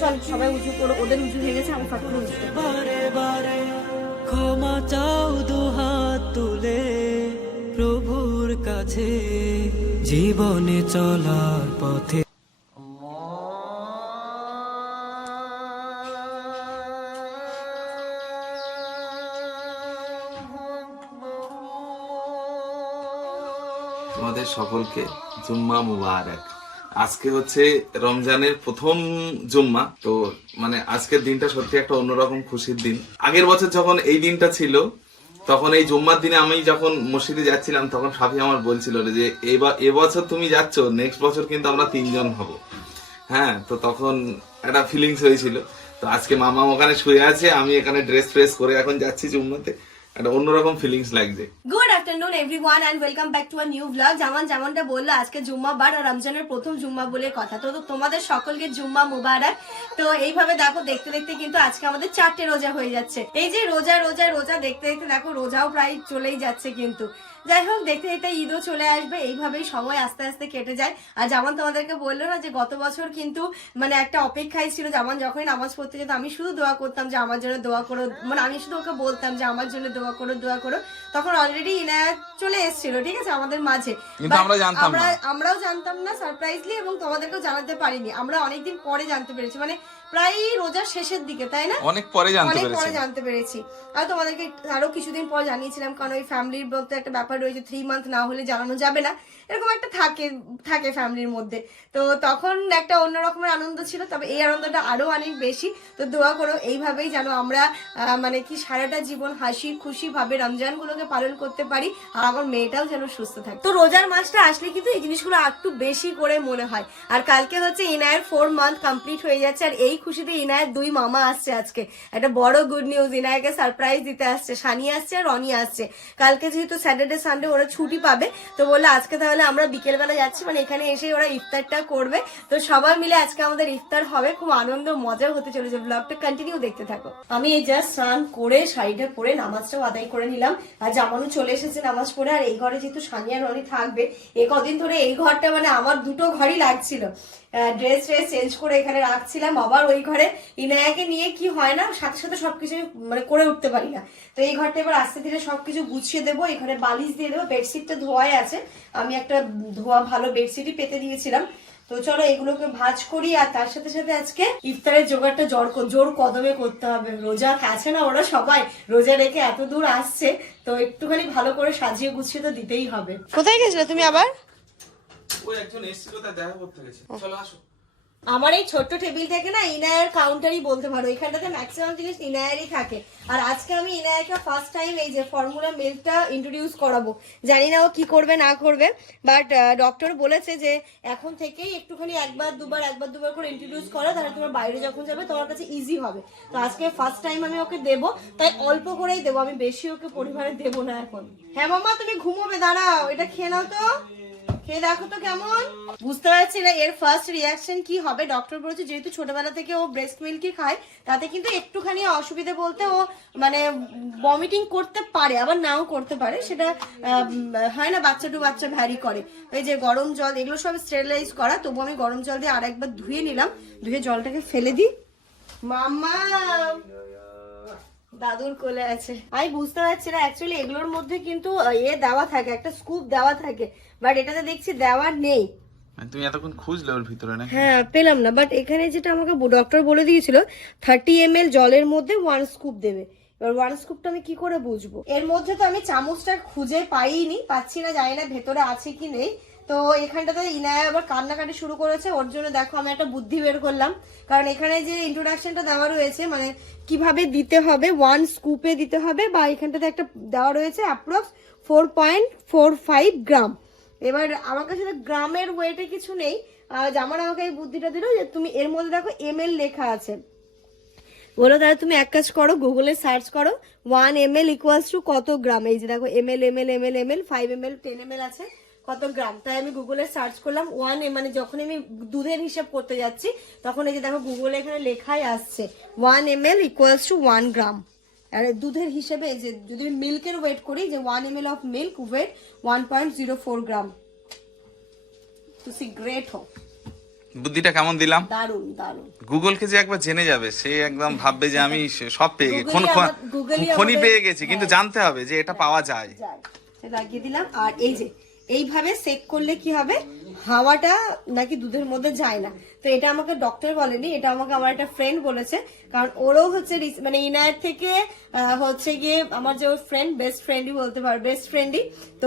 চল সবাই উঁচু করো, ওদের উঁচু হয়ে গেছে, আমি ফাঁক করে উঁচু করবো। বারে বারে ক্ষমা চাও দুহাত তুলে প্রভুর কাছে জীবনে চলার পথে। তোমাদের সকলকে জুম্মা মুবারক। আজকে হচ্ছে রমজানের প্রথম জুম্মা, তো মানে আজকের দিনটা সত্যি একটা অন্যরকম খুশির দিন। আগের বছর যখন এই দিনটা ছিল, তখন এই জুম্মার দিনে আমি যখন মসজিদে যাচ্ছিলাম, তখন সাফি আমার বলছিল যে এবছর তুমি যাচ্ছ, নেক্সট বছর কিন্তু আমরা 3 জন হব। হ্যাঁ, তো তখন একটা ফিলিংস হয়েছিল। তো আজকে মামা ওখানে শুয়ে আছে, আমি এখানে ড্রেস ফ্রেস করে এখন যাচ্ছি জুম্মাতে, একটা অন্যরকম ফিলিংস লাগছে। Good afternoon everyone and welcome back to a new blog. যেমনটা বললো, আজকে জুম্মাবার আর রমজানের প্রথম জুম্মা বলে কথা। তো তোমাদের সকলকে জুম্মা মুবারক। তো এইভাবে দেখো, দেখতে দেখতে কিন্তু আজকে আমাদের 4টে রোজা হয়ে যাচ্ছে। এই যে রোজা রোজা রোজা দেখতে দেখতে দেখো রোজাও প্রায় চলেই যাচ্ছে। কিন্তু যাই হোক, দেখতে দেখতে ঈদও চলে আসবে, এইভাবেই সময় আস্তে আস্তে কেটে যায়। আর যেমন তোমাদেরকে বললো না যে গত বছর কিন্তু মানে একটা অপেক্ষায় ছিল, যেমন যখনই নামাজ পড়তে যেত আমি শুধু দোয়া করতাম যে আমার জন্য দোয়া করো, মানে আমি শুধু ওকে বলতাম যে আমার জন্য দোয়া করো দোয়া করো। তখন অলরেডি ইনায়াত চলে এসেছিল, ঠিক আছে, আমাদের মাঝে। আমরাও জানতাম না সারপ্রাইজলি, এবং তোমাদেরকেও জানাতে পারিনি। আমরা অনেকদিন পরে জানতে পেরেছি, মানে প্রায় রোজার শেষের দিকে, তাই না? অনেক পরে জানতে পেরেছি। আর তোমাদেরকে আরো কিছুদিন পর জানিয়েছিলাম, কারণ ওই ফ্যামিলির মধ্যে একটা ব্যাপার রয়েছে, 3 মান্থ না হলে জানানো যাবে না, এরকম একটা থাকে ফ্যামিলির মধ্যে। তো তখন একটা অন্য রকমের আনন্দ ছিল, তবে এই আনন্দটা আরো অনেক বেশি। তো দোয়া করো এইভাবেই যেন আমরা মানে কি সারাটা জীবন হাসি খুশি ভাবে রমজান গুলোকে পালন করতে পারি, আর আমার মেয়েটাও যেন সুস্থ থাকে। তো রোজার মাসটা আসলে কিন্তু এই জিনিসগুলো একটু বেশি করে মনে হয়। আর কালকে হচ্ছে ইনায়ের 4 মান্থ কমপ্লিট হয়ে যাচ্ছে, আর এই খুশিতে ইনায়ের 2 মামা আসছে আজকে। একটা বড় গুড নিউজ, ইনায়কে সারপ্রাইজ দিতে আসছে। সানি আসছে আর রনি আসছে। কালকে যেহেতু স্যাটারডে সানডে ওরা ছুটি পাবে, তো বললো আজকে তাহলে আমরা বিকেলবেলা যাচ্ছি, মানে এখানে এসে ওরা ইফতারটা করবে। তো সবাই মিলে আজকে আমাদের ইফতার হবে, খুব আনন্দ মজা হতে চলেছে। ব্লগটা কন্টিনিউ দেখতে থাকো। আমি এই জাস্ট স্নান করে শাড়িটা পরে নামাজটাও আদায় করে নিলাম, আর জামানও চলে এসেছে নামাজ পড়ে। আর এই ঘরে যেহেতু সানি আর রনি থাকবে, এই কদিন ধরে এই ঘরটা মানে আমার দুটো ঘরই লাগছিল। ড্রেস চেঞ্জ করে এখানে রাখছিলাম, আবার ওই ঘরে ইনায়াকে নিয়ে কি হয় না, সাথে সাথে সবকিছু মানে করে উঠতে পারি না। তো এই ঘরটা এবার আস্তে ধীরে সবকিছু গুছিয়ে দেবো। এখানে বালিশ দিয়ে দেবো, বেডশিটটা ধোয়াই আছে, আমি একটা ধোয়া ভালো বেডশিটই পেতে দিয়েছিলাম। তো চলো এগুলোকে ভাঁজ করি, আর তার সাথে সাথে আজকে ইফতারের জোগাড়টা জোর কদমে করতে হবে। রোজা আছে না, ওরা সবাই রোজা রেখে এত দূর আসছে, তো একটুখানি ভালো করে সাজিয়ে গুছিয়ে তো দিতেই হবে। কোথায় গেছিলে তুমি আবার? ওই একজন এসেছিল, তার দেখা করতে গেছে। চলো আসো। আমার এই ছোট্ট টেবিল থেকে না ইনায়ার কাউন্টারই বলতে পারো, এখানটাতে ম্যাক্সিমাম জিনিস ইনায়ারই থাকে। আর আজকে আমি ইনায়াকে ফার্স্ট টাইম এই যে ফর্মুলা মিল্কটা ইন্ট্রোডিউস করাবো। জানি না ও কি করবে না করবে, বাট ডক্টর বলেছে যে এখন থেকেই একটুখানি একবার দুবার করে ইন্ট্রোডিউস করো, তাহলে তোমার বাইরে যখন যাবে তোমার কাছে ইজি হবে। তো আজকে ফার্স্ট টাইম আমি ওকে দেবো, তাই অল্প করেই দেবো, আমি বেশি ওকে পরিমাণে দেবো না এখন। হ্যাঁ মামা, তুমি ঘুমোবে, দাঁড়াও, এটা খেয়ে নাও তো, খেয়ে দেখো তো কেমন। বুঝতে পারছি না এর ফার্স্ট রিয়াকশন কি হবে। ডক্টর বলেছে যেহেতু ছোটবেলা থেকে ও ব্রেস্ট মিল্কই খায়, তাতে কিন্তু একটুখানি অসুবিধা বলতে ও মানে ভমিটিং করতে পারে, আবার নাও করতে পারে, সেটা হয় না, বাচ্চা টু বাচ্চা ভ্যারি করে। এই যে গরম জল, এগুলো সব স্টেরিলাইজ করা, তবু আমি গরম জল দিয়ে আরেকবার ধুয়ে নিলাম, ধুয়ে জলটাকে ফেলে দিই। মাম্মা দাদুর কোলে আছে। আমি বুঝতে পারছি না, অ্যাকচুয়ালি এগুলোর মধ্যে কিন্তু দেওয়া থাকে, একটা স্কুপ দেওয়া থাকে, বাট এটাতে দেখছি দেওয়া নেই। তুমি এতক্ষণ খুঁজলে ওর ভিতরে না? হ্যাঁ, পেলাম না। বাট এখানে যেটা আমাকে ডক্টর বলে দিয়েছিল 30 ml জলের মধ্যে 1 স্কুপ দেবে। এবার 1 স্কুপটা আমি কি করে বুঝবো? এর মধ্যে তো আমি চামচটা খুঁজে পাচ্ছি না, জানি না ভেতরে আছে কি নেই। তো এখানটাতে ইনায়া আবার কান্নাকাটি শুরু করেছে, ওর জন্য দেখো আমি একটা বুদ্ধি বের করলাম। কারণ এখানে যে ইন্ট্রোডাকশনটা দেওয়া রয়েছে, মানে কিভাবে দিতে হবে, 1 স্কুপে দিতে হবে, বা এখানটাতে একটা দেওয়া রয়েছে অ্যাপ্রক্স 4.45 গ্রাম। এবার আমার কাছে গ্রামের ওয়েটে কিছু নেই, জামান আমাকে এই বুদ্ধিটা দিল যে তুমি এর মধ্যে দেখো ml লেখা আছে, বলো তাহলে তুমি এক কাজ করো, গুগলে সার্চ করো 1 ml ইকুয়ালস টু কত গ্রাম। এই যে দেখো ml 5 ml 10 ml আছে, কত গ্রাম। তাই আমি গুগলে সার্চ করলাম 1, মানে যখন আমি দুধের হিসাব করতে যাচ্ছি তখন এই যে দেখো গুগলে এখানে লেখাই আসছে 1 ml ইকুয়ালস টু 1 গ্রাম। আর দুধের হিসেবে এই যে যদি মিল্কের ওয়েট করি, যে 1 ml অফ মিল্ক ওয়েট 1.04 গ্রাম। তুই গ্রেট হো। বুদ্ধিটা কেমন দিলাম? দারুণ দারুণ। গুগলকে যে একবার জেনে যাবে সে একদম ভাববে যে আমি সব পেয়ে গেছি, গুগলই ফোনই আমাদের- পেয়ে গেছি, কিন্তু জানতে হবে যে এটা পাওয়া যায়। যাই, লাগিয়ে দিলাম। আর এই যে এইভাবে সেক করলে কি হবে, হাওয়াটা নাকি দুধের মধ্যে যায় না। তো এটা আমাকে ডক্টর বলেনি, এটা আমাকে আমার একটা ফ্রেন্ড বলেছে। কারণ ওরও হচ্ছে মানে ইনায়ের থেকে হচ্ছে গিয়ে আমার যে ওর ফ্রেন্ড, বেস্ট ফ্রেন্ডই বলতে পারো, বেস্ট ফ্রেন্ডই। তো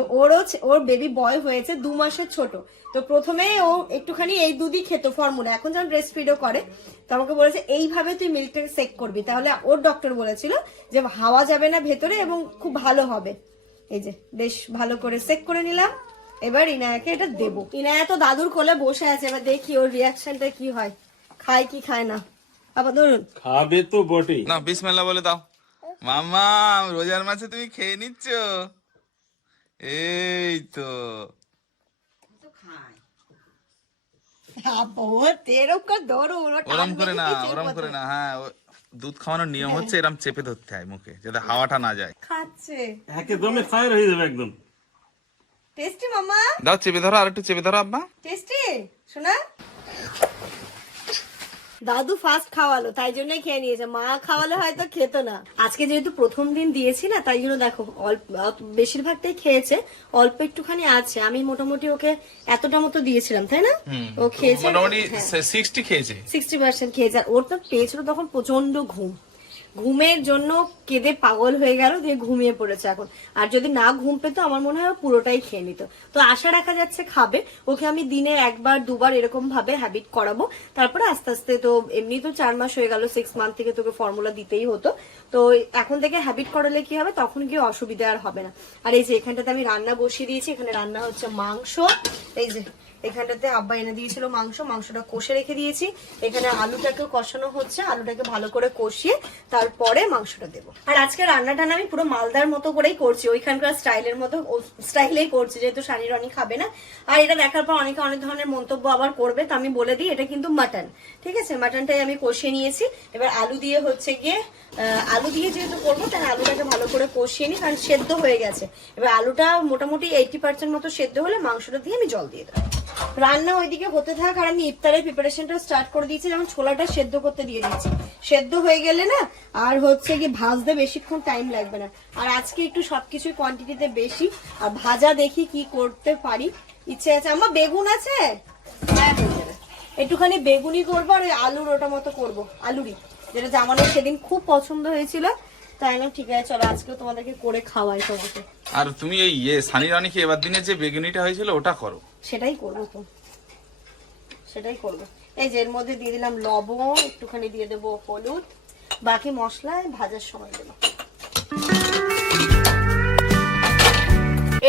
ওর বেবি বয় হয়েছে 2 মাসের ছোট। তো প্রথমে ও একটুখানি এই দুধই খেত ফর্মুলা, এখন যেমন ব্রেস্ট ফিডও করে। তো আমাকে বলেছে এইভাবে তুই মিল্কটাকে সেক করবি, তাহলে ওর ডক্টর বলেছিল যে হাওয়া যাবে না ভেতরে এবং খুব ভালো হবে। এই যে বেশ ভালো করে সেক করে নিলাম। এবার ইনায়াকে এটা দেবো। ইনায়া তো দাদুর কোলে বসে আছে, এবার দেখি ওর রিয়াকশনটা কি হয়, খায় কি খায় না। আবার ধরুন, খাবে তো বটেই। না বিসমিল্লাহ বলে দাও। মামা রোজার মাছে তুমি খেয়ে নিচ্ছ, এই তো। ওরম করে না, ওরম করে না, হ্যাঁ দুধ খাওয়ানোর নিয়ম হচ্ছে এরম চেপে ধরতে হয় মুখে, যাতে হাওয়াটা না যায়। খাচ্ছে একদমই ফায়ার হয়ে যাবে একদম। টেস্টি মামা, দাও চেপে ধরো, আর একটু চেপে ধরো আব্বা। টেস্টি শোনা। দাদু ফার্স্ট খাওয়ালো তাই জন্যই খেয়ে নিয়েছে, মা খাওয়ালে হয়তো খেতো না। আজকে যেহেতু প্রথম দিন দিয়েছি না, তাই জন্য দেখো অল্প, বেশিরভাগটাই খেয়েছে, অল্প একটুখানি আছে। আমি মোটামুটি ওকে এতটা মতো দিয়েছিলাম, তাই না? ও খেয়েছে মোটামুটি 60 খেয়েছে। 60% খেয়েছে। আর ওর তো পেয়েছিল তখন প্রচন্ড ঘুমের জন্য কেঁদে পাগল হয়ে গেল, দিয়ে ঘুমিয়ে পড়েছে এখন। আর যদি না ঘুম পেতো আমার মনে হয় পুরোটাই খেয়ে নিত। তো আশা রাখা যাচ্ছে খাবে। ওকে আমি দিনে 1-2 এরকম ভাবে হ্যাবিট করাবো, তারপরে আস্তে আস্তে। তো এমনি তো 4 মাস হয়ে গেল, 6 মান্থ থেকে তোকে ফর্মুলা দিতেই হতো। তো এখন থেকে হ্যাবিট করালে কি হবে, তখন গিয়ে অসুবিধা আর হবে না। আর এই যে এখানটাতে আমি রান্না বসিয়ে দিয়েছি, এখানে রান্না হচ্ছে মাংস। এই যে এখানটাতে আব্বা এনে দিয়েছিল মাংসটা কষে রেখে দিয়েছি। এখানে আলুটাকেও কষানো হচ্ছে, আলুটাকে ভালো করে কষিয়ে তারপরে মাংসটা দেবো। আর আজকে রান্নাটা আমি পুরো মালদার মতো করেই করছি, ওইখানকার স্টাইলের মতো স্টাইলেই করছি, যেহেতু সানি রনি খাবে না। আর এটা দেখার পর অনেকে অনেক ধরনের মন্তব্য আবার করবে, তো আমি বলে দিই এটা কিন্তু মাটন, ঠিক আছে? মাটনটাই আমি কষিয়ে নিয়েছি। এবার আলু দিয়ে হচ্ছে গিয়ে আলু দিয়ে যেহেতু করবো, তাই আলুটাকে ভালো করে কষিয়ে নিই, কারণ সেদ্ধ হয়ে গেছে। এবার আলুটা মোটামুটি 80% মতো সেদ্ধ হলে মাংসটা দিয়ে আমি জল দিয়ে দেবো। রান্না ওইদিকে হতে থাক, আর আমি ইফতারের প্রিপারেশনটা স্টার্ট করে দিয়েছি। যেমন ছোলাটা সেদ্ধ করতে দিয়ে দিয়েছি, সেদ্ধ হয়ে গেলে না আর হচ্ছে কি ভাজতে বেশিক্ষণ টাইম লাগবে না। আর আজকে একটু সবকিছুই কোয়ান্টিটিতে বেশি, আর ভাজা দেখি কি করতে পারি, ইচ্ছে আছে। আমার বেগুন আছে, হ্যাঁ হয়ে যাবে। একটুখানি বেগুনি করবো, আর ওই আলুর ওটা মতো করবো, আলুরই, যেটা জামানোর সেদিন খুব পছন্দ হয়েছিল। তাই না, ঠিক আছে চলো আজকেও তোমাদেরকে করে খাওয়াই সবাইকে। আর তুমি এই সানি রানীকে এবার দিনে যে বেগুনিটা হয়েছিল ওটা করো। সেটাই করবো তো, সেটাই করবো। এই যে এর মধ্যে দিয়ে দিলাম লবণ, একটুখানি দিয়ে দেবো হলুদ, বাকি মশলা ভাজার সময় দেবো।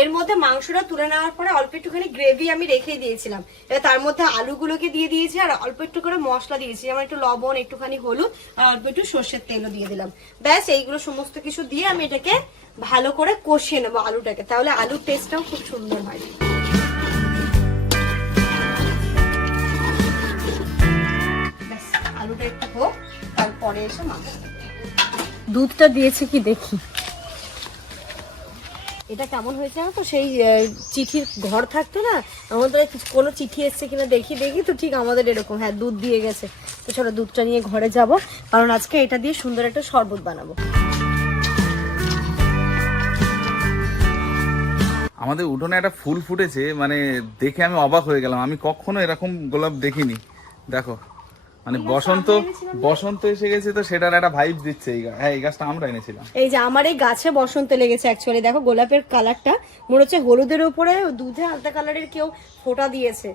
এর মধ্যে মাংসটা তুলে নেওয়ার পরে অল্প একটুখানি গ্রেভি আমি রেখে দিয়েছিলাম, এবার তার মধ্যে আলুগুলোকে দিয়ে দিয়েছি, আর অল্প একটু করে মশলা দিয়েছি, যেমন একটু লবণ, একটুখানি হলুদ, আর অল্প একটু সর্ষের তেলও দিয়ে দিলাম। ব্যাস এইগুলো সমস্ত কিছু দিয়ে আমি এটাকে ভালো করে কষিয়ে নেবো আলুটাকে, তাহলে আলুর টেস্টটাও খুব সুন্দর হয়। ব্যাস আলুটা একটু হোক, তারপরে এসে মাংস। দুধটা দিয়েছে কি দেখি, এটা কেমন হয়েছে জানো তো? সেই চিঠির ঘর থাকতো না, আমাদের কোনো চিঠি এসছে কিনা দেখি তো ঠিক আমাদের এরকম, হ্যাঁ দুধ দিয়ে গেছে। তো চলো দুধটা নিয়ে ঘরে যাব, কারণ আজকে এটা দিয়ে সুন্দর একটা শরবত বানাবো। আমাদের উঠোনে একটা ফুল ফুটেছে, মানে দেখে আমি অবাক হয়ে গেলাম। আমি কখনো এরকম গোলাপ দেখিনি। দেখো মানে বসন্ত এসে গেছে, তো সেটার একটা ভাইব দিচ্ছে এই গাছ। হ্যাঁ এই গাছটা আমরা এনেছিলাম। এই যে আমার এই গাছে বসন্ত লেগেছে অ্যাকচুয়ালি। দেখো গোলাপের কালারটা মনে হচ্ছে হলুদের উপরে দুধে আলতা কালারের কেউ ফোঁটা দিয়েছে।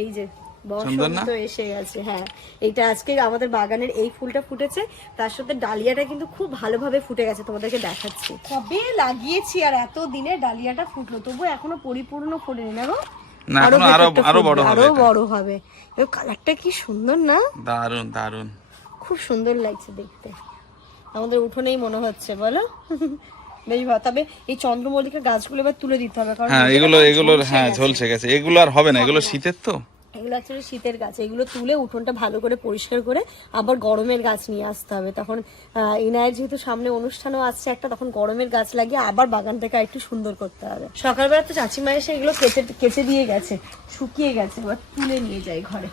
এই যে বসন্ত এসে গেছে, হ্যাঁ এইটা আজকে আমাদের বাগানের এই ফুলটা ফুটেছে, তার সাথে ডালিয়াটা কিন্তু খুব ভালোভাবে ফুটে গেছে, তোমাদেরকে দেখাচ্ছি। কবে লাগিয়েছি আর এত দিনে ডালিয়াটা ফুটলো, তবু এখনো পরিপূর্ণ ফোটেনি না গো, আরো বড় হবে। কালারটা কি সুন্দর না, দারুন দারুন, খুব সুন্দর লাগছে দেখতে। আমাদের উঠোনেই মনে হচ্ছে, বলো বেশ ভালো। তবে এই চন্দ্রমল্লিকা গাছগুলো এবার তুলে দিতে হবে, কারণ হ্যাঁ এগুলোর হ্যাঁ ঝলসে গেছে, এগুলো আর হবে না, এগুলো শীতের তো, এগুলো অ্যাকচুয়ালি শীতের গাছ। এগুলো তুলে উঠোনটা ভালো করে পরিষ্কার করে আবার গরমের গাছ নিয়ে আসতে হবে। তখন ইনায়ের যেহেতু সামনে অনুষ্ঠানও আসছে একটা, তখন গরমের গাছ লাগিয়ে আবার বাগানটাকে একটু সুন্দর করতে হবে। সকালবেলা তো চাচিমা এসে এগুলো কেচে দিয়ে গেছে, শুকিয়ে গেছে, এবার তুলে নিয়ে যাই ঘরে।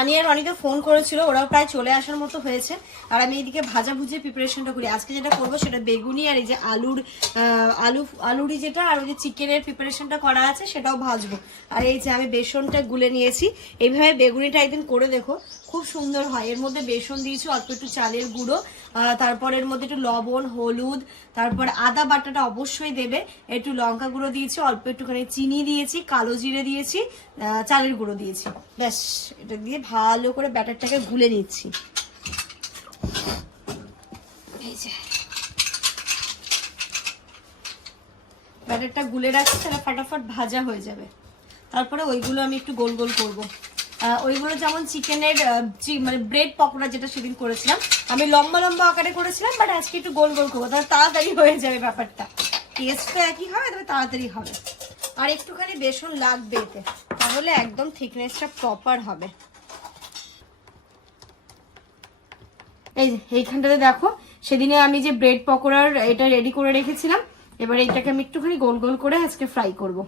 সানি আর রনিকে ফোন করেছিল, ওরাও প্রায় চলে আসার মতো হয়েছে। আর আমি এইদিকে ভাজা ভুজিয়ে প্রিপারেশনটা করি। আজকে যেটা করবো সেটা বেগুনি আর এই যে আলুরই যেটা আর ওই যে চিকেনের প্রিপারেশনটা করা আছে সেটাও ভাজবো। আর এই যে আমি বেসনটা গুলে নিয়েছি, এইভাবে বেগুনিটা একদিন করে দেখো, খুব সুন্দর হয়। এর মধ্যে বেসন দিয়েছি, অল্প একটু চালের গুঁড়ো, তারপর এর মধ্যে একটু লবণ, হলুদ, তারপর আদা বাটাটা অবশ্যই দেবে, একটু লঙ্কা গুঁড়ো দিয়েছি, অল্প একটুখানি চিনি দিয়েছি, কালো জিরে দিয়েছি, চালের গুঁড়ো দিয়েছি। ব্যাস, এটা দিয়ে ভালো করে ব্যাটারটাকে গুলে নিচ্ছি। এই যে ব্যাটারটা গুলে রাখছি, তাহলে ফাটাফাট ভাজা হয়ে যাবে। তারপরে ওইগুলো আমি একটু গোল গোল করবো। ওইগুলো যেমন চিকেনের মানে ব্রেড পকোড়া যেটা সেদিন করেছিলাম, আমি লম্বা লম্বা আকারে করেছিলাম, বাট আজকে একটু গোল গোল করবো, তাহলে তাড়াতাড়ি হয়ে যাবে ব্যাপারটা। টেস্ট তো একই হবে, তবে তাড়াতাড়ি হবে। আর একটুখানি বেসন লাগবে এতে, তাহলে একদম থিকনেসটা প্রপার হবে। এইখানটাতে দেখো, সেদিনে আমি যে ব্রেড পকোড়ার এটা রেডি করে রেখেছিলাম, এবার এটাকে আমি একটুখানি গোল গোল করে আজকে ফ্রাই করবো।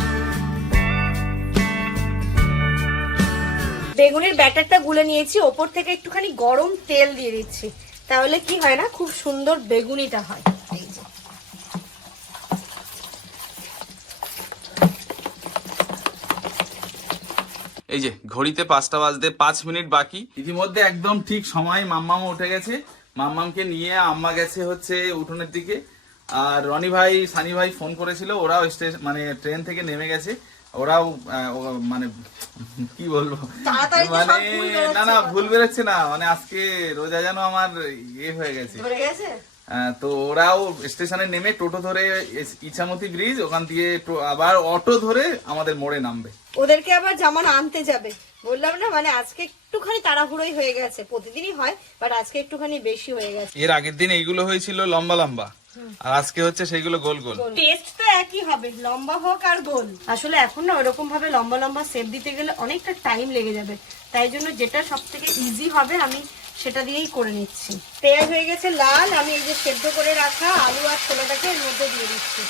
বেগুনের ব্যাটারটা গুলে নিয়েছি, ওপর থেকে একটুখানি গরম তেল দিয়ে দিচ্ছি, তাহলে কি হয় না, খুব সুন্দর বেগুনিটা হয়। এই যে ঘড়িতে 5টা বাজতে 5 মিনিট বাকি, ইতিমধ্যে একদম ঠিক সময় মাম্মাম উঠে গেছে। মাম্মামকে নিয়ে আম্মা গেছে হচ্ছে উঠোনের দিকে, আর রনি ভাই সানি ভাই ফোন করেছিল, ওরাও মানে ট্রেন থেকে নেমে গেছে। ওরাও মানে কি বলবো, মানে না ভুল বেরোচ্ছে না, মানে আজকে রোজা যেন আমার ইয়ে হয়ে গেছে। তো ওরাও স্টেশনে নেমে টোটো ধরে ইছামতি ব্রিজ, ওখান দিয়ে আবার অটো ধরে আমাদের মোড়ে নামবে। ওদেরকে আবার জামান আনতে যাবে, বললাম না, মানে আজকে একটুখানি তাড়াহুড়োই হয়ে গেছে। প্রতিদিনই হয়, বাট আজকে একটুখানি বেশি হয়ে গেছে। এর আগের দিন এইগুলো হয়েছিল লম্বা লম্বা, আর আজকে হচ্ছে সেইগুলো গোল গোল। টেস্ট তো একই হবে, লম্বা হোক আর গোল। আসলে এখন না ওরকম ভাবে লম্বা লম্বা শেপ দিতে গেলে অনেকটা টাইম লেগে যাবে, তাই জন্য যেটা সব থেকে ইজি হবে আমি সেটা দিয়েই করে নিচ্ছি। পেঁয়াজ হয়ে গেছে লাল, আমি এই যে সেদ্ধ করে রাখা আলু আর ছোলাটাকে এর মধ্যে দিয়ে দিচ্ছি।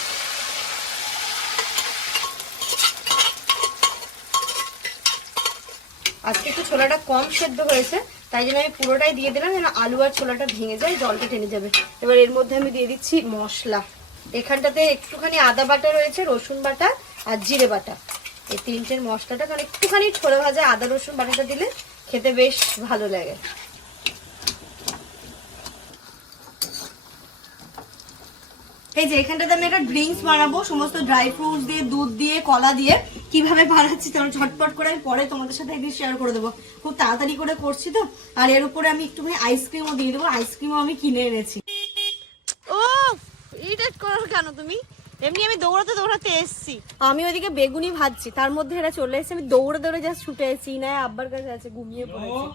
আজকে একটু ছোলাটা কম সেদ্ধ হয়েছে, তাই জন্য আমি পুরোটাই দিয়ে দিলাম, যেন আলু আর ছোলাটা ভেঙে যায়, জলটা টেনে যাবে। এবার এর মধ্যে আমি দিয়ে দিচ্ছি মশলা। এখানটাতে একটুখানি আদা বাটা রয়েছে, রসুন বাটা আর জিরে বাটা, এই তিনটের মশলাটা, কারণ একটুখানি ছোলা ভাজা আদা রসুন বাটাটা দিলে খেতে বেশ ভালো লাগে। এই যে এখানটাতে আমি একটা ড্রিঙ্কস বানাবো, সমস্ত ড্রাই ফ্রুটস দিয়ে, দুধ দিয়ে, কলা দিয়ে। কিভাবে বানাচ্ছি তোমরা ঝটপট করে আমি পরে তোমাদের সাথে একদিন শেয়ার করে দেবো, খুব তাড়াতাড়ি করে করছি তো। আর এর উপরে আমি একটুখানি আইসক্রিমও দিয়ে দেবো, আইসক্রিমও আমি কিনে এনেছি। ও ইরিটেট করো কেন তুমি, এমনি আমি দৌড়াতে দৌড়াতে এসেছি। আমি ওইদিকে বেগুনি ভাজছি, তার মধ্যে এরা চলে এসেছে, আমি দৌড়ে দৌড়ে জাস্ট ছুটে এসেছি। না আব্বার কাছে আছে, ঘুমিয়ে পড়েছে।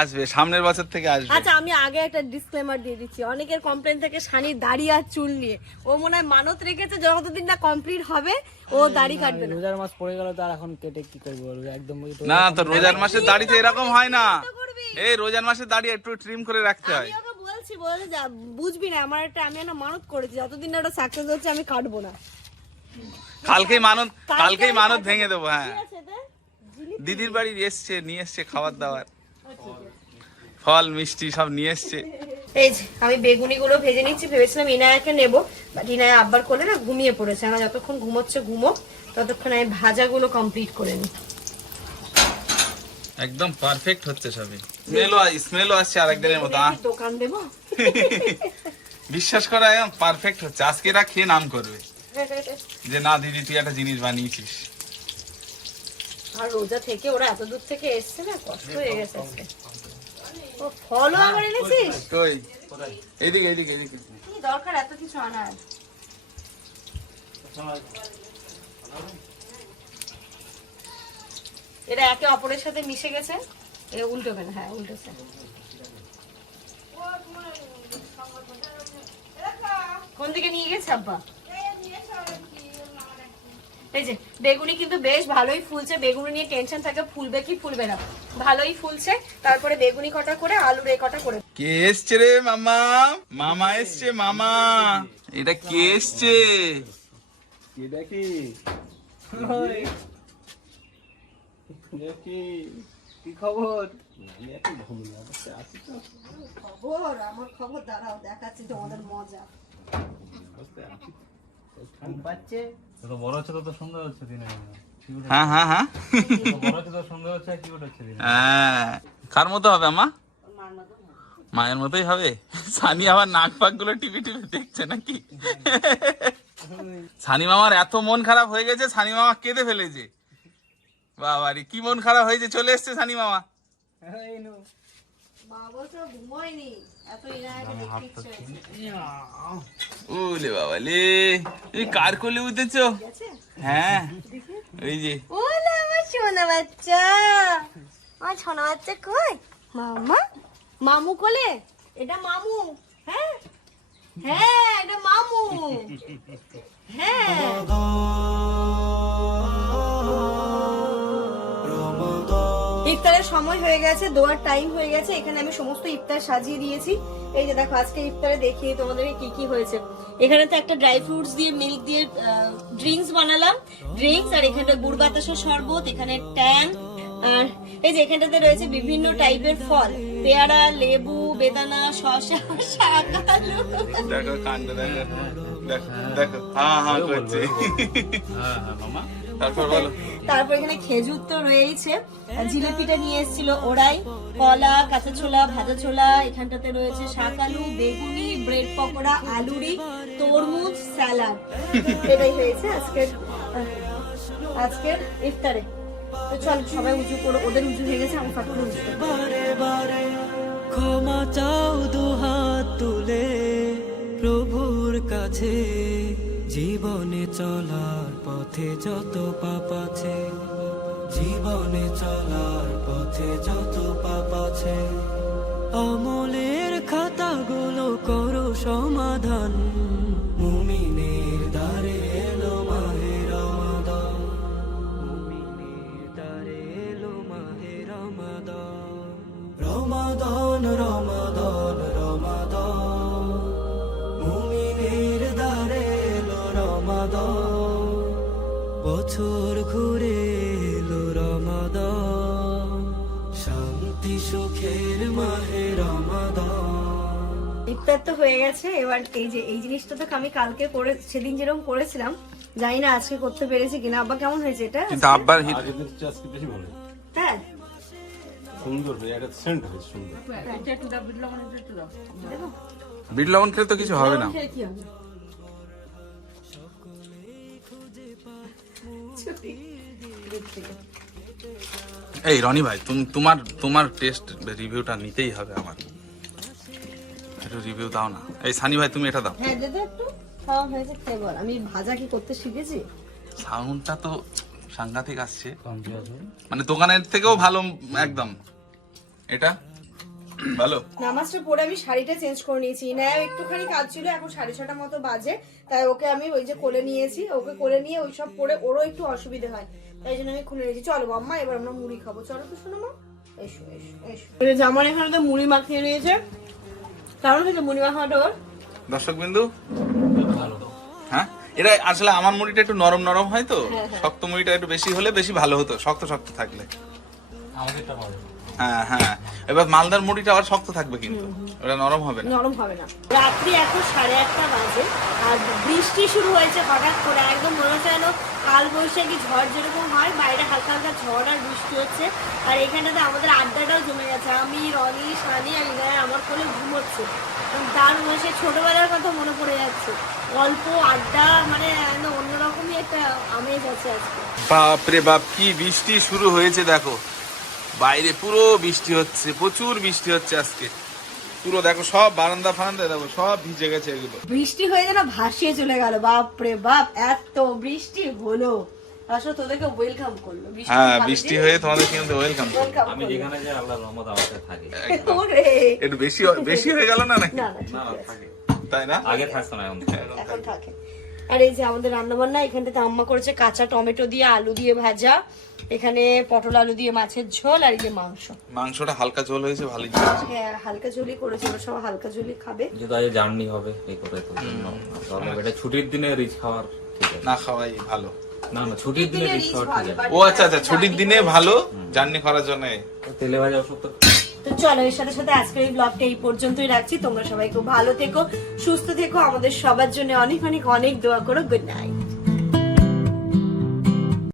আসবে সামনের বছর থেকে আসবে। আচ্ছা, আমি আগে একটা ডিসক্লেমার দিয়ে দিচ্ছি, অনেকের কমপ্লেন থেকে সানির দাড়ি আর চুল নিয়ে, ও মনে হয় মানত রেখেছে যতদিন না কমপ্লিট হবে ও দাড়ি কাটবে না। রোজার মাস পড়ে গেল তো আর এখন কেটে কি করবো, একদম না তো রোজার মাসে দাড়িতে এরকম হয় না, এই রোজার মাসে দাড়ি একটু ট্রিম করে রাখতে হয়। আমি ওকে বলছি, বলে যা বুঝবি না, আমার একটা আমি একটা মানত করেছি, যতদিন না ওটা সাকসেস হচ্ছে আমি কাটবো না। কালকেই মানত ভেঙে দেবো। হ্যাঁ, দিদির বাড়ি নিয়ে এসছে খাবার দাবার, ফল মিষ্টি সব নিয়ে এসছে। এই যে আমি বেগুনি গুলো ভেজে নিচ্ছি, ভেবেছিলাম ইনায়াকে নেবো, বাট ইনায়া আব্বার কোলে না ঘুমিয়ে পড়েছে। আমার যতক্ষণ ঘুমোচ্ছে ঘুমোক, ততক্ষণ আমি ভাজাগুলো কমপ্লিট করে নিই। একদম পারফেক্ট হচ্ছে সবই, স্মেলও আসছে আরেকদিনের মতো। দোকান দেবো বিশ্বাস করা একদম পারফেক্ট হচ্ছে। আজকে এরা খেয়ে নাম করবে যে না দিদি তুই একটা জিনিস বানিয়েছিস। আর রোজা থেকে ওরা এত দূর থেকে এসছে না, কষ্ট হয়ে গেছে আজকে। ও ফলও আবার এনেছিস? কই এইদিকে এইদিকে এইদিকে, কি দরকার এত কিছু আনার? এরা একে অপরের সাথে মিশে গেছে, এটা উল্টো কেন? হ্যাঁ উল্টোছে। কোন দিকে নিয়ে গেছে আব্বা? এই যে বেগুনি কিন্তু বেশ ভালোই ফুলছে, বেগুনি নিয়ে টেনশন থাকে ফুলবে কি ফুলবে না, ভালোই ফুলছে। তারপরে বেগুনি কটা করে, আলুর এ কটা করে। কে এসছে রে মামা? মামা এসছে মামা। এটা কে এসছে? এটা কি কি খবর? আমি এখন ঘুমিয়ে আছি তো। খবর আমার খবর দাঁড়াও দেখাচ্ছি তোমাদের মজা। তো বড় হচ্ছে তো সুন্দর হচ্ছে দিনে হ্যাঁ হ্যাঁ হ্যাঁ বড় হচ্ছে তো সুন্দর হচ্ছে কিউট হচ্ছে দিনে। হ্যাঁ কার মতো হবে আমা? মায়ের মতোই হবে। সানি আবার নাক পাক গুলো টিপি টিপি দেখছে নাকি? সানি মামার এত মন খারাপ হয়ে গেছে, সানি মামা কেঁদে ফেলেছে। বাবারে কি মন খারাপ হয়েছে, চলে এসছে সানি মামা। মা বলছো ঘুমোয়নি, এত ইনায়াকে দেখতে ইচ্ছে হয়েছে। ওলে বাবা লে, এই কার কোলে উঠেছো? হ্যাঁ ওই যে ওলে আমার সোনা বাচ্চা, আমার সোনা বাচ্চা কই? মামা মামু কোলে, এটা মামু। হ্যাঁ হ্যাঁ এটা মামু। হ্যাঁ ইফতারের সময় হয়ে গেছে, দোয়ার টাইম হয়ে গেছে। এখানে আমি সমস্ত ইফতার সাজিয়ে দিয়েছি। এই যে দেখো আজকে ইফতারে দেখিয়ে তোমাদেরকে কি কি হয়েছে। এখানে তো একটা ড্রাই ফ্রুটস দিয়ে মিল্ক দিয়ে ড্রিঙ্কস বানালাম, ড্রিঙ্কস। আর এখানটা গুড় বাতাসের শরবত, এখানে ট্যাং। আর এই যে এখানটাতে রয়েছে বিভিন্ন টাইপের ফল, পেয়ারা, লেবু, বেদানা, শসা, শাকালু। দেখো কাণ্ড, দেখো দেখো দেখো, হ্যাঁ হ্যাঁ করছে। তারপর বলো। তারপর এখানে খেজুর তো রয়েছে, জিলেপিটা নিয়ে এসেছিল ওরাই, কলা, কাঁচা ছোলা, ভাজা ছোলা। এখানটাতে রয়েছে শাকালু, বেগুনি, ব্রেড পকোড়া, আলুরি, তরমুজ, স্যালাড। এটাই হয়েছে আজকের ইফতারে। তো চল সবাই উঁচু করো, ওদের উঁচু হয়ে গেছে, আমি ফাট করে উঁচু করবো। বারে বারে ক্ষমা চাও দুহাত তুলে প্রভুর কাছে, জীবনে চলার পথে যত পাপ আছে, জীবনে চলার পথে যত পাপ আছে, আমলের খাতাগুলো করো সমাধান। মুমিনের দ্বারে এলো মাহে রমাদান, মুমিনের দ্বারে এলো মাহে রমাদান। রমাদান রমাদান রমাদান, মুমিনের দ্বারে এলো রমাদান। বছর ঘুরে এলো রমাদান, শান্তি সুখের মাহে রমাদান। ইফতার তো হয়ে গেছে। এবার এই যে এই জিনিসটা তো আমি কালকে করে, সেদিন যেরকম করেছিলাম, জানি না আজকে করতে পেরেছি কিনা। আব্বা কেমন হয়েছে এটা? কিন্তু আব্বার হিট আগের দিন চেয়ে আজকে বেশি ভালো, হ্যাঁ সুন্দর হয়ে একটা সেন্ট হয়েছে সুন্দর। বিট লবণ খেলে তো কিছু হবে না। খেয়ে কি হবে? এই রনি ভাই, তোমার টেস্ট রিভিউটা নিতেই হবে আমার, একটু রিভিউ দাও না। এই সানি ভাই তুমি এটা দাও। হ্যাঁ দে তো একটু। খাওয়া হয়েছে, খেয়ে বল। আমি ভাজা কি করতে শিখেছি? সাউন্ডটা তো সাংঘাতিক আসছে, মানে দোকানের থেকেও ভালো একদম। এটা ভালো। নামাজটা পরে আমি শাড়িটা চেঞ্জ করে নিয়েছি। ইনায়াও একটুখানি কাজ ছিল, এখন 6:30 মতো বাজে, তাই ওকে আমি ওই যে কোলে নিয়েছি। ওকে কোলে নিয়ে ওইসব পরে ওরও একটু অসুবিধা হয়, তাই জন্য আমি খুলে নিয়েছি। চলো আম্মা এবার আমরা মুড়ি খাবো, চলো তো শোনো মা, এসো এসো এসো। জামার এখানে তো মুড়ি মাখিয়ে নিয়েছে, কারণ হচ্ছে মুড়ি মাখাটা ওর। দর্শক বিন্দু, হ্যাঁ এটা আসলে আমার মুড়িটা একটু নরম নরম হয় তো, শক্ত মুড়িটা একটু বেশি হলে বেশি ভালো হতো, শক্ত শক্ত থাকলে। হ্যাঁ হ্যাঁ, এবার মালদার মুড়িটা আবার শক্ত থাকবে, কিন্তু ওটা নরম হবে না। নরম হবে না। রাত্রি এখন 8:30 বাজে, আর বৃষ্টি শুরু হয়েছে হঠাৎ করে, একদম মনে হচ্ছে যেন কাল বৈশাখী ঝড় যেরকম হয়, বাইরে হালকা হালকা ঝড় আর বৃষ্টি হচ্ছে। আর এখানটাতে আমাদের আড্ডাটাও জমে গেছে। আমি, রনি, সানি আর ইনায়া আমার কোলে ঘুমোচ্ছে। তার সে ছোটবেলার কথা মনে পড়ে যাচ্ছে, গল্প আড্ডা, মানে একদম অন্যরকমই একটা আমেজ আছে আজকে। বাপরে বাপ, কি বৃষ্টি শুরু হয়েছে দেখো, বাইরে পুরো বৃষ্টি হচ্ছে, প্রচুর বৃষ্টি হচ্ছে আজকে। পুরো দেখো সব বারান্দা ফারান্দা দেখো সব ভিজে গেছে এগুলো। বৃষ্টি হয়ে যেন ভাসিয়ে চলে গেল। বাপরে বাপ, এত বৃষ্টি হলো, আসলে তোদেরকে ওয়েলকাম করলো। হ্যাঁ, বৃষ্টি হয়ে তোমাদের কিন্তু ওয়েলকাম। আমি যেখানে যাই আল্লাহর রহমত আমাকে থাকে। একটু বেশি হয়ে গেল না নাকি? না না ঠিক আছে। থাকে। তাই না? আগে থাকতো না, এখন থাকে। আর এই যে আমাদের রান্না বান্না, এখানটাতে আম্মা করেছে কাঁচা টমেটো দিয়ে আলু দিয়ে ভাজা, এখানে পটল আলু দিয়ে মাছের ঝোল, আর এই যে মাংসটা হালকা ঝোল হয়েছে, ভালোই। হ্যাঁ হালকা ঝোলই করেছে, ওরা সব হালকা ঝোলই খাবে। যেহেতু আজ জার্নি হবে এই করে, তো জন্য এটা ছুটির দিনে রিচ খাওয়ার ঠিক আছে। না খাওয়াই ভালো। না না ছুটির দিনে রিস্ক হওয়া ঠিক আছে। ও আচ্ছা আচ্ছা, ছুটির দিনে ভালো জার্নি করার জন্য। তেলে ভাজা ওষুধ তো তো চলো, এর সাথে সাথে আজকের এই ব্লগটা এই পর্যন্তই রাখছি। তোমরা সবাই খুব ভালো থেকো, সুস্থ থেকো, আমাদের সবার জন্য অনেক অনেক অনেক দোয়া করো। Good night.